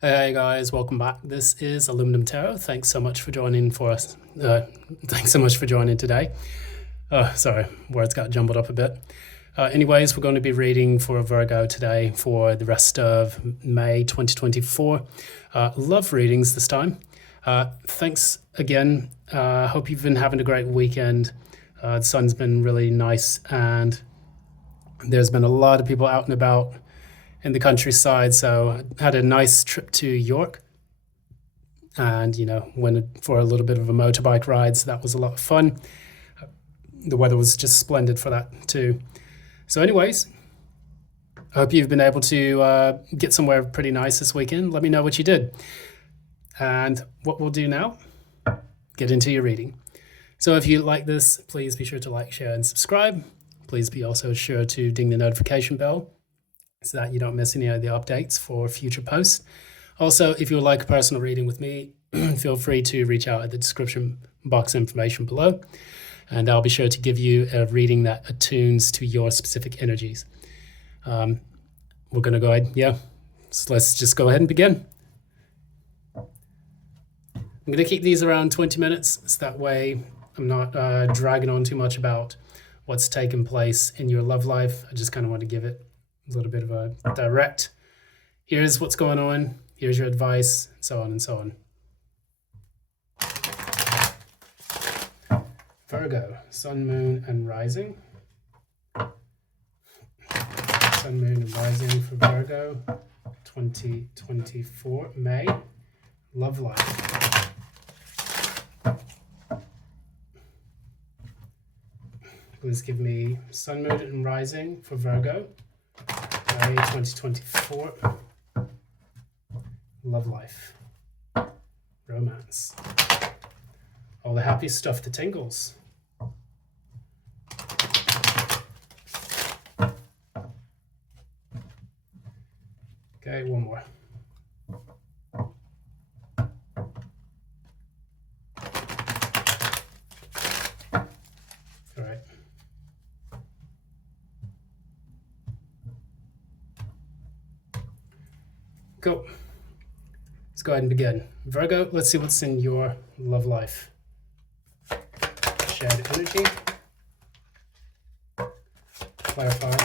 Hey guys, welcome back. This is Aluminum Tarot. Thanks so much for joining for us. Thanks so much for joining today. Sorry, words got jumbled up a bit. Anyways, we're going to be reading for Virgo today for the rest of May 2024. Love readings this time. Thanks again. Hope you've been having a great weekend. The sun's been really nice and there's been a lot of people out and about in the countryside, so I had a nice trip to York and went for a little bit of a motorbike ride, so that was a lot of fun. The weather was just splendid for that too. So anyways, I hope you've been able to get somewhere pretty nice this weekend. Let me know what you did. And what we'll do now, get into your reading. So if you like this, please be sure to like, share and subscribe. Please be also sure to ding the notification bell so that you don't miss any of the updates for future posts. Also, if you would like a personal reading with me, feel free to reach out at the description box information below, and I'll be sure to give you a reading that attunes to your specific energies. We're going to go ahead, so let's just go ahead and begin. I'm going to keep these around 20 minutes, so that way I'm not dragging on too much about what's taken place in your love life. I just kind of want to give it a little bit of a direct, here's what's going on, here's your advice, so on and so on. Virgo, Sun, Moon, and Rising. Sun, Moon, and Rising for Virgo, 2024, May. Love life. Please give me Sun, Moon, and Rising for Virgo, May 2024. Love life. Romance. All the happy stuff that tingles. Okay, one more. All right. Cool. Let's go ahead and begin. Virgo, let's see what's in your love life. Shared energy. Clarify.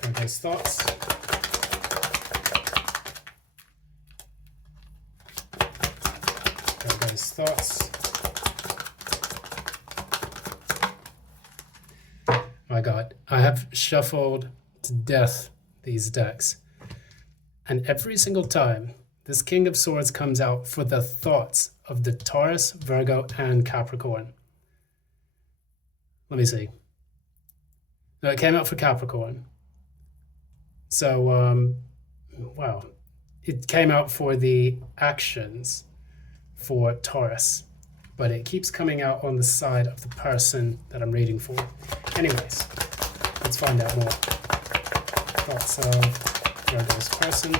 Virgo's thoughts. Virgo's thoughts. My God, I have shuffled to death these decks. And every single time, this King of Swords comes out for the thoughts of the Taurus, Virgo, and Capricorn. Let me see. No, it came out for Capricorn. So, wow. It came out for the actions for Taurus, but it keeps coming out on the side of the person that I'm reading for. Anyways, let's find out more. Thoughts of Virgo's person.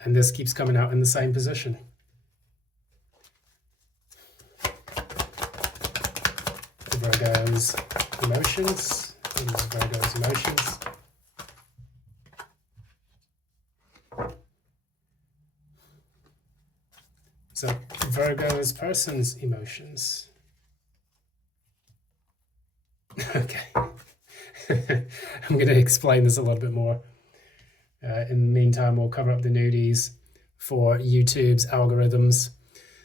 And this keeps coming out in the same position. Virgo's emotions. These are Virgo's emotions. So Virgo's person's emotions. Okay. I'm going to explain this a little bit more. In the meantime, we'll cover up the nudies for YouTube's algorithms,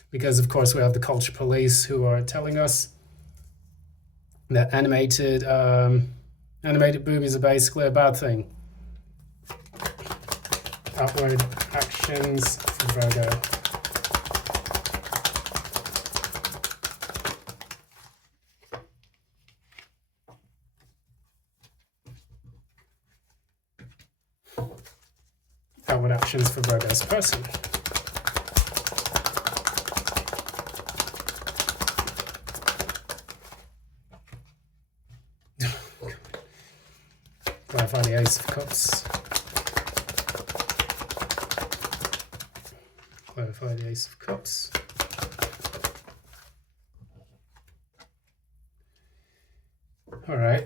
because of course we have the culture police who are telling us that animated boobies are basically a bad thing. Outward actions for Virgo. Outward actions for Virgo's person. Clarify the Ace of Cups. Clarify the Ace of Cups. All right.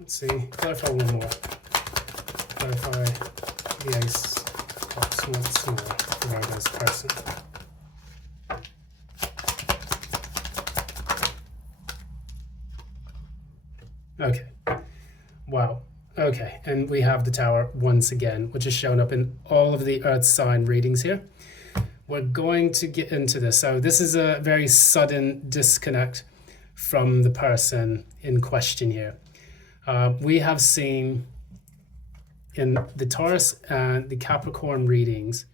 Let's see. Clarify one more. Clarify the ace of cups once more for Virgo's person. Okay. Wow. Okay, and we have the Tower once again, which is shown up in all of the Earth sign readings here. We're going to get into this. So this is a very sudden disconnect from the person in question here. We have seen in the Taurus and the Capricorn readings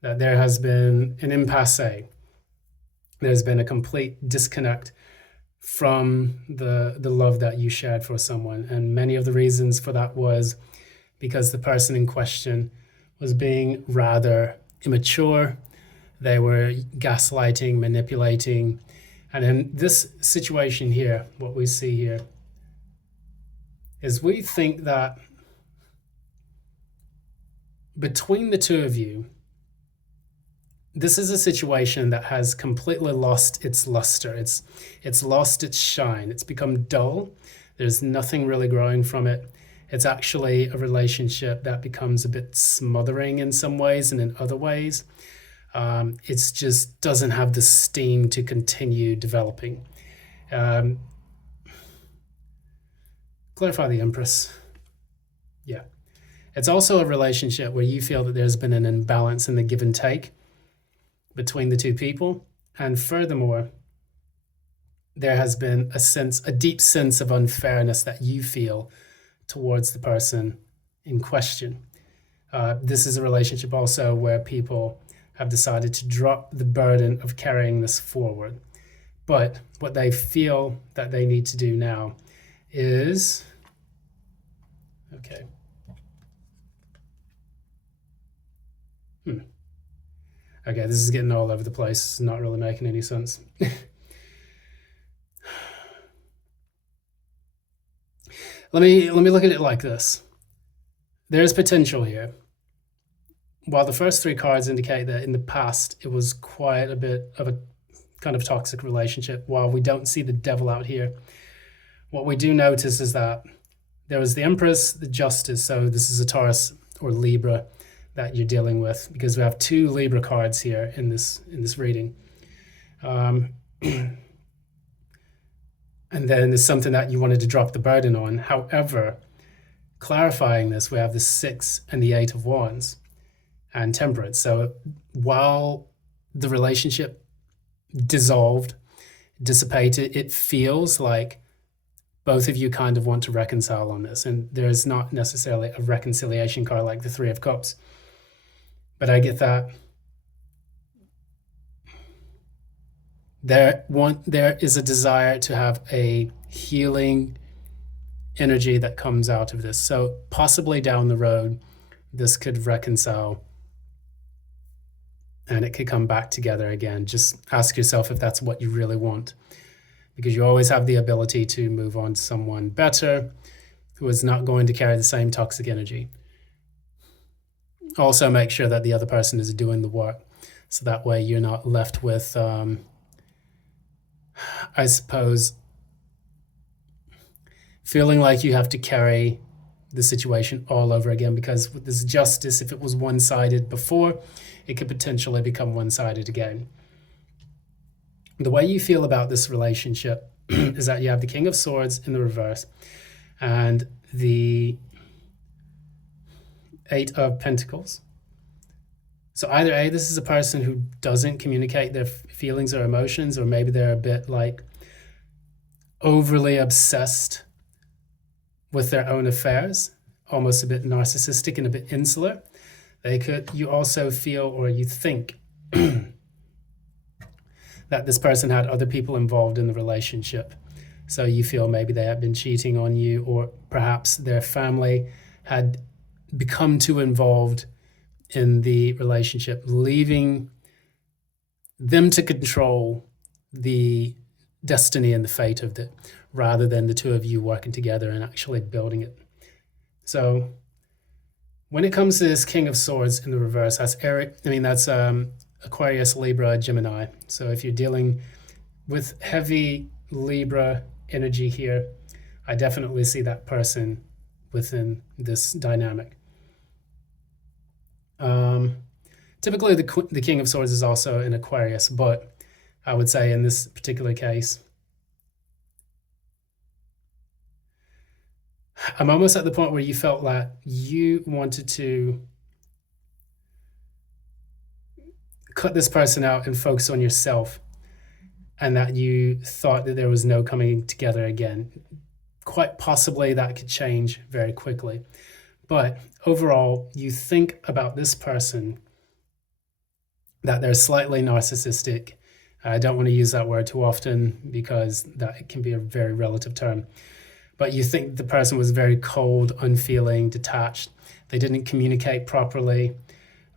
that there has been an impasse. There's been a complete disconnect from the love that you shared for someone. And many of the reasons for that was because the person in question was being rather immature. They were gaslighting, manipulating. And in this situation here, what we see here is we think that between the two of you, this is a situation that has completely lost its luster. It's lost its shine. It's become dull. There's nothing really growing from it. It's actually a relationship that becomes a bit smothering in some ways, and in other ways, it just doesn't have the steam to continue developing. Clarify the Empress. Yeah. It's also a relationship where you feel that there's been an imbalance in the give and take between the two people. And furthermore, there has been a deep sense of unfairness that you feel towards the person in question. This is a relationship also where people have decided to drop the burden of carrying this forward. But what they feel that they need to do now is, okay. Okay, this is getting all over the place. It's not really making any sense. Let me look at it like this. There's potential here. While the first three cards indicate that in the past it was quite a bit of a kind of toxic relationship, while we don't see the devil out here, what we do notice is that there was the Empress, the Justice, so this is a Taurus or Libra that you're dealing with, because we have two Libra cards here in this reading. And then there's something that you wanted to drop the burden on. However, clarifying this, we have the 6 and the 8 of Wands and Temperance. So while the relationship dissolved, dissipated, it feels like both of you kind of want to reconcile on this. And there's not necessarily a reconciliation card like the 3 of Cups. But I get that there is a desire to have a healing energy that comes out of this. So possibly down the road, this could reconcile and it could come back together again. Just ask yourself if that's what you really want, because you always have the ability to move on to someone better who is not going to carry the same toxic energy. Also make sure that the other person is doing the work, so that way you're not left with, I suppose, feeling like you have to carry the situation all over again, because with this Justice, if it was one-sided before, it could potentially become one-sided again. The way you feel about this relationship is that you have the King of Swords in the reverse and the 8 of Pentacles. So either A, this is a person who doesn't communicate their feelings or emotions, or maybe they're a bit like overly obsessed with their own affairs, almost a bit narcissistic and a bit insular. You also feel, or you think that this person had other people involved in the relationship. So you feel maybe they have been cheating on you, or perhaps their family had become too involved in the relationship, leaving them to control the destiny and the fate of it, rather than the two of you working together and actually building it. So when it comes to this King of Swords in the reverse, that's Aquarius, Libra, Gemini. So if you're dealing with heavy Libra energy here. I definitely see that person within this dynamic. Typically, the King of Swords is also in Aquarius, but I would say in this particular case, I'm almost at the point where you felt that you wanted to cut this person out and focus on yourself, and that you thought that there was no coming together again. Quite possibly that could change very quickly. But overall, you think about this person that they're slightly narcissistic. I don't want to use that word too often because that can be a very relative term. But you think the person was very cold, unfeeling, detached. They didn't communicate properly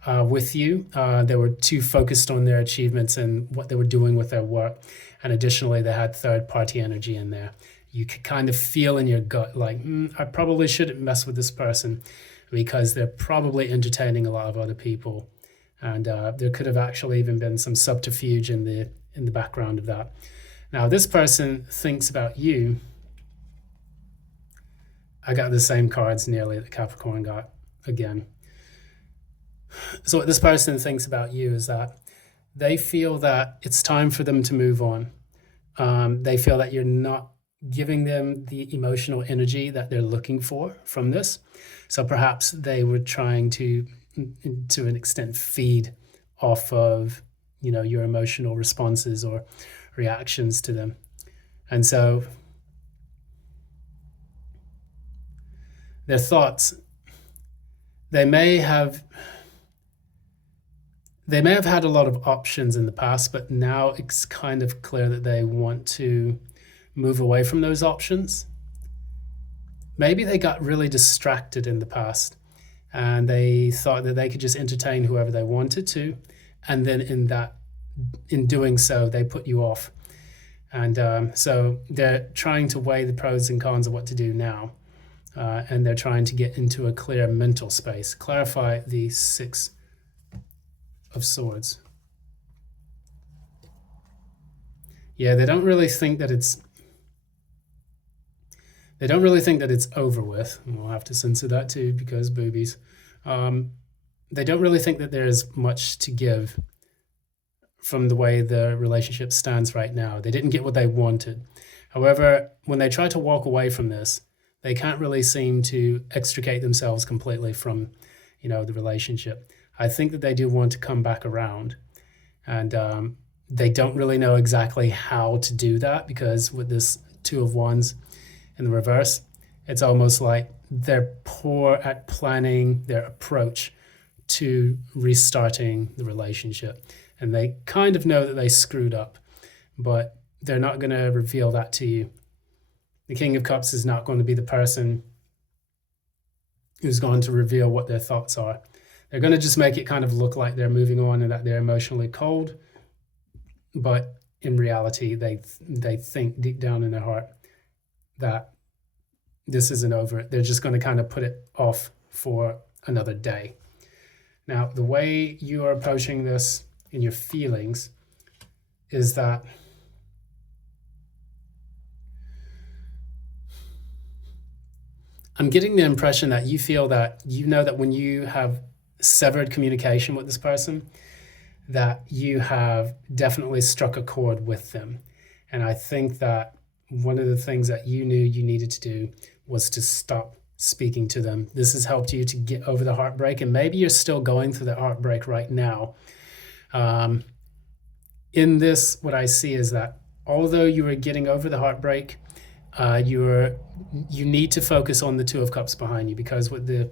with you. They were too focused on their achievements and what they were doing with their work. And additionally, they had third-party energy in there. You could kind of feel in your gut like, I probably shouldn't mess with this person because they're probably entertaining a lot of other people. And there could have actually even been some subterfuge in the background of that. Now, this person thinks about you. I got the same cards nearly that Capricorn got again. So what this person thinks about you is that they feel that it's time for them to move on. They feel that you're not giving them the emotional energy that they're looking for from this. So perhaps they were trying to an extent, feed off of, your emotional responses or reactions to them. And so their thoughts, they may have had a lot of options in the past, but now it's kind of clear that they want to move away from those options. Maybe they got really distracted in the past and they thought that they could just entertain whoever they wanted to, and then in doing so, they put you off. And so they're trying to weigh the pros and cons of what to do now, and they're trying to get into a clear mental space. Clarify the Six of Swords. Yeah, they don't really think that it's over with. We'll have to censor that too because boobies. They don't really think that there's much to give from the way the relationship stands right now. They didn't get what they wanted. However, when they try to walk away from this, they can't really seem to extricate themselves completely from, the relationship. I think that they do want to come back around, and they don't really know exactly how to do that because with this Two of Wands in the reverse, it's almost like they're poor at planning their approach to restarting the relationship. And they kind of know that they screwed up, but they're not going to reveal that to you. The King of Cups is not going to be the person who's going to reveal what their thoughts are. They're going to just make it kind of look like they're moving on and that they're emotionally cold. But in reality, they think deep down in their heart that this isn't over. They're just going to kind of put it off for another day. Now, the way you are approaching this in your feelings is that I'm getting the impression that you feel that that when you have severed communication with this person, that you have definitely struck a chord with them. And I think that one of the things that you knew you needed to do was to stop speaking to them. This has helped you to get over the heartbreak, and maybe you're still going through the heartbreak right now. In this, what I see is that although you are getting over the heartbreak, you need to focus on the Two of Cups behind you, because with the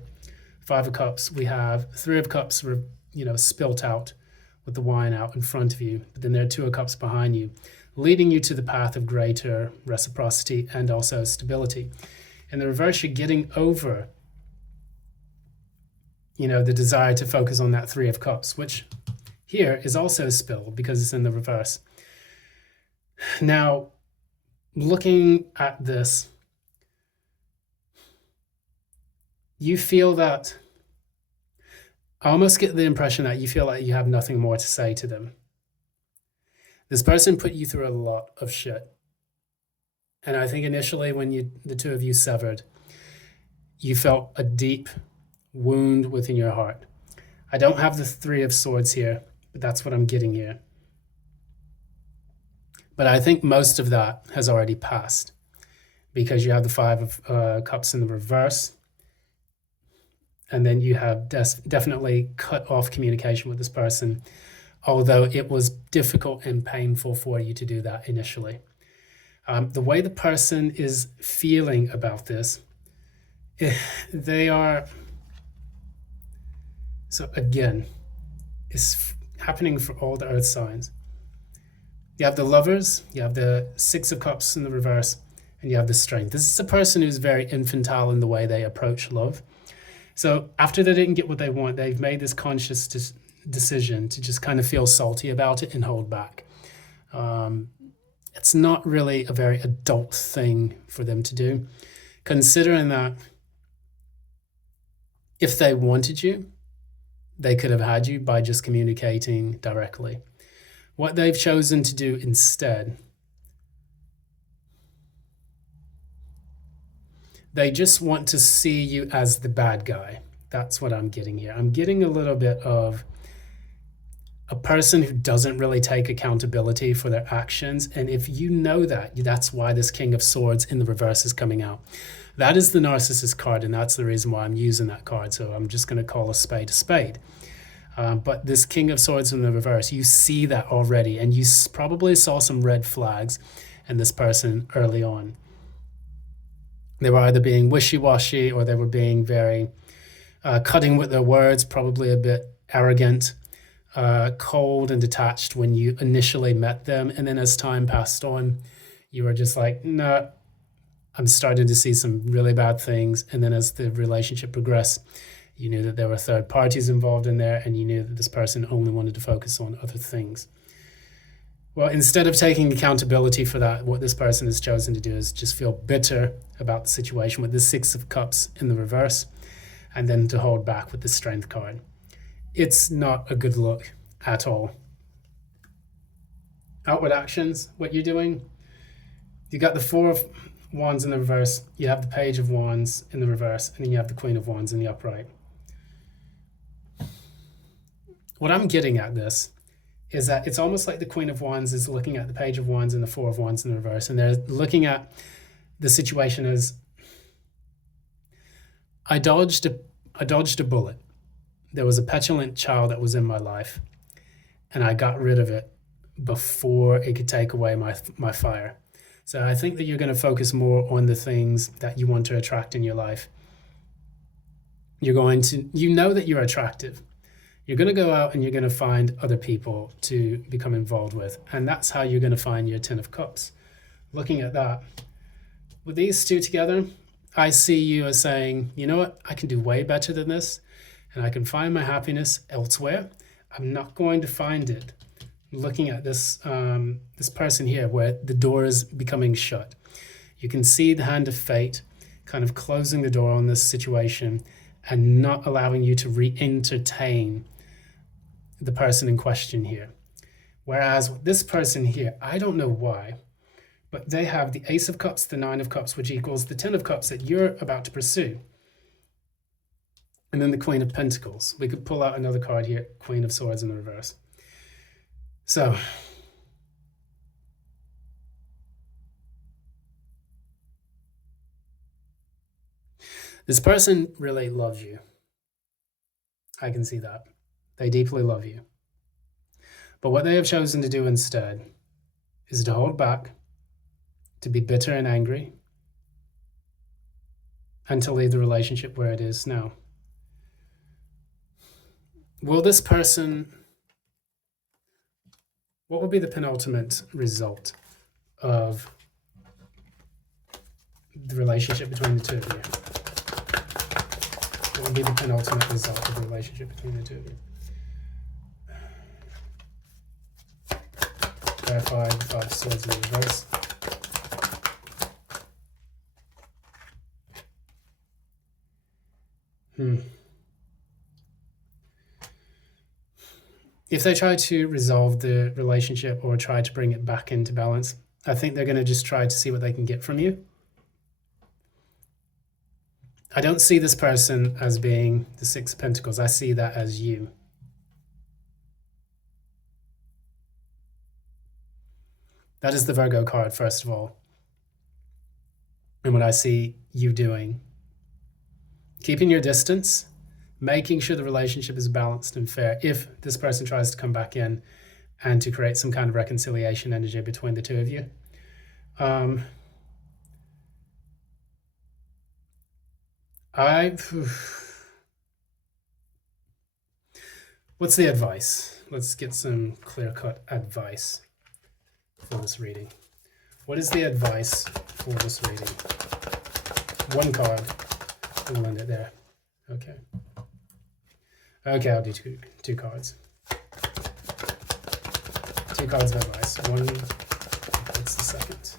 Five of Cups, we have Three of Cups, spilt out with the wine out in front of you, but then there are Two of Cups behind you, leading you to the path of greater reciprocity and also stability. In the reverse, you're getting over, the desire to focus on that Three of Cups, which here is also spilled because it's in the reverse. Now, looking at this, you feel that, I almost get the impression that you feel like you have nothing more to say to them. This person put you through a lot of shit. And I think initially when the two of you severed, you felt a deep wound within your heart. I don't have the Three of Swords here, but that's what I'm getting here. But I think most of that has already passed because you have the Five of Cups in the reverse. And then you have definitely cut off communication with this person, although it was difficult and painful for you to do that initially. The way the person is feeling about this, they are, so again, it's happening for all the earth signs. You have the Lovers, you have the Six of Cups in the reverse, and you have the Strength. This is a person who's very infantile in the way they approach love. So after they didn't get what they want, they've made this conscious decision to just kind of feel salty about it and hold back. It's not really a very adult thing for them to do, considering that if they wanted you, they could have had you by just communicating directly. What they've chosen to do instead, they just want to see you as the bad guy. That's what I'm getting here. I'm getting a little bit of a person who doesn't really take accountability for their actions. And if you know that, that's why this King of Swords in the reverse is coming out. That is the Narcissist card, and that's the reason why I'm using that card. So I'm just going to call a spade a spade. But this King of Swords in the reverse, you see that already, and you probably saw some red flags in this person early on. They were either being wishy-washy or they were being very cutting with their words, probably a bit arrogant, cold and detached when you initially met them. And then as time passed on, you were just like, no, I'm starting to see some really bad things. And then as the relationship progressed, you knew that there were third parties involved in there, and you knew that this person only wanted to focus on other things. Well, instead of taking accountability for that, what this person has chosen to do is just feel bitter about the situation with the Six of Cups in the reverse, and then to hold back with the Strength card. It's not a good look at all. Outward actions, what you're doing, you got the Four of Wands in the reverse, you have the Page of Wands in the reverse, and then you have the Queen of Wands in the upright. What I'm getting at this is that it's almost like the Queen of Wands is looking at the Page of Wands and the Four of Wands in the reverse, and they're looking at the situation as, I dodged a bullet. There was a petulant child that was in my life, and I got rid of it before it could take away my fire. So I think that you're going to focus more on the things that you want to attract in your life. You know that you're attractive. You're going to go out and you're going to find other people to become involved with. And that's how you're going to find your Ten of Cups. Looking at that, with these two together, I see you as saying, you know what, I can do way better than this, and I can find my happiness elsewhere. I'm not going to find it looking at this this person here where the door is becoming shut. You can see the hand of fate kind of closing the door on this situation and not allowing you to re-entertain the person in question here. Whereas with this person here, I don't know why, but they have the Ace of Cups, the Nine of Cups, which equals the Ten of Cups that you're about to pursue. And then the Queen of Pentacles. We could pull out another card here, Queen of Swords in the reverse. So, this person really loves you. I can see that. They deeply love you. But what they have chosen to do instead is to hold back, to be bitter and angry, and to leave the relationship where it is now. Will this person, what will be the penultimate result of the relationship between the two of you? What will be the penultimate result of the relationship between the two of you? Clarify the Five of Swords in the reverse. If they try to resolve the relationship or try to bring it back into balance, I think they're going to just try to see what they can get from you. I don't see this person as being the Six of Pentacles. I see that as you. That is the Virgo card, first of all. And what I see you doing. Keeping your distance, making sure the relationship is balanced and fair if this person tries to come back in and to create some kind of reconciliation energy between the two of you. What's the advice? Let's get some clear-cut advice for this reading. What is the advice for this reading? One card. We'll end it there. Okay. Okay, I'll do two cards. Two cards of advice. One, what's the second?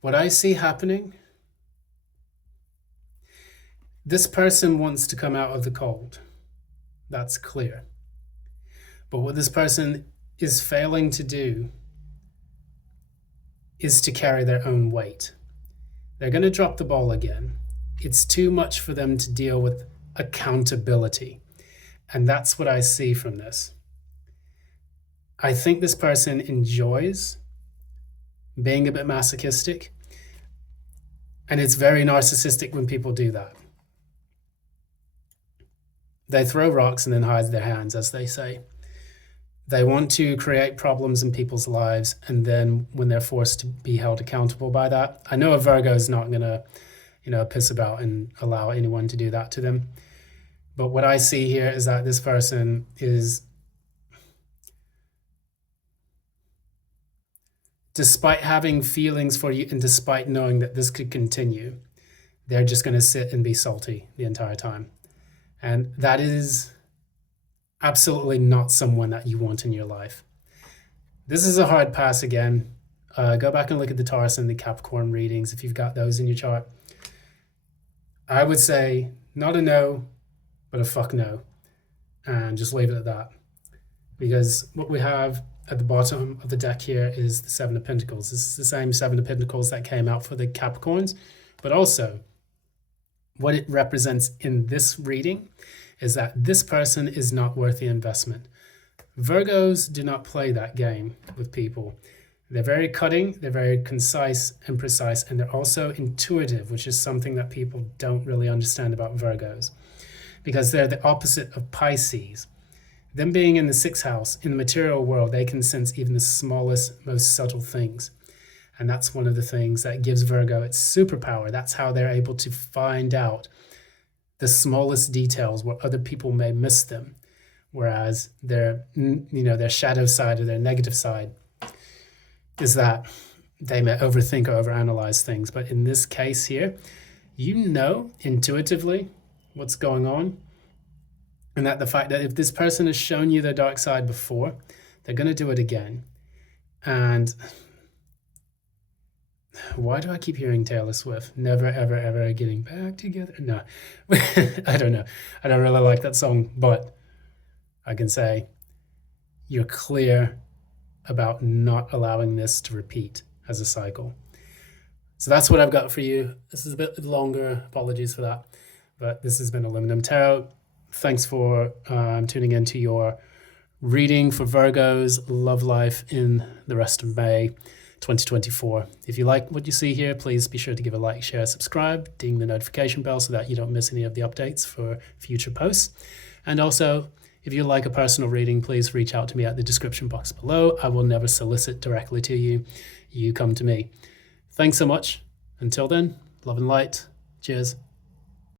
What I see happening, this person wants to come out of the cold. That's clear. But what this person is failing to do is to carry their own weight. They're going to drop the ball again. It's too much for them to deal with accountability. And that's what I see from this. I think this person enjoys being a bit masochistic. And it's very narcissistic when people do that. They throw rocks and then hide their hands, as they say. They want to create problems in people's lives, and then when they're forced to be held accountable by that, I know a Virgo is not going to, piss about and allow anyone to do that to them. But what I see here is that this person is, despite having feelings for you and despite knowing that this could continue, they're just going to sit and be salty the entire time. And that is absolutely not someone that you want in your life. This is a hard pass again. Go back and look at the Taurus and the Capricorn readings if you've got those in your chart. I would say not a no, but a fuck no. And just leave it at that. Because what we have at the bottom of the deck here is the Seven of Pentacles. This is the same Seven of Pentacles that came out for the Capricorns, but also what it represents in this reading is that this person is not worth the investment. Virgos do not play that game with people. They're very cutting, they're very concise and precise, and they're also intuitive, which is something that people don't really understand about Virgos, because they're the opposite of Pisces. Them being in the sixth house, in the material world, they can sense even the smallest, most subtle things. And that's one of the things that gives Virgo its superpower. That's how they're able to find out the smallest details where other people may miss them. Whereas their shadow side or their negative side is that they may overthink or overanalyze things. But in this case here, you know intuitively what's going on. And that the fact that if this person has shown you their dark side before, they're going to do it again. And why do I keep hearing Taylor Swift? Never, ever, ever getting back together. No, I don't know. I don't really like that song, but I can say you're clear about not allowing this to repeat as a cycle. So that's what I've got for you. This is a bit longer. Apologies for that. But this has been Aluminum Tarot. Thanks for tuning into your reading for Virgo's love life in the rest of May 2024. If you like what you see here, please be sure to give a like, share, subscribe, ding the notification bell so that you don't miss any of the updates for future posts. And also, if you'd like a personal reading, please reach out to me at the description box below. I will never solicit directly to you. You come to me. Thanks so much. Until then, love and light. Cheers.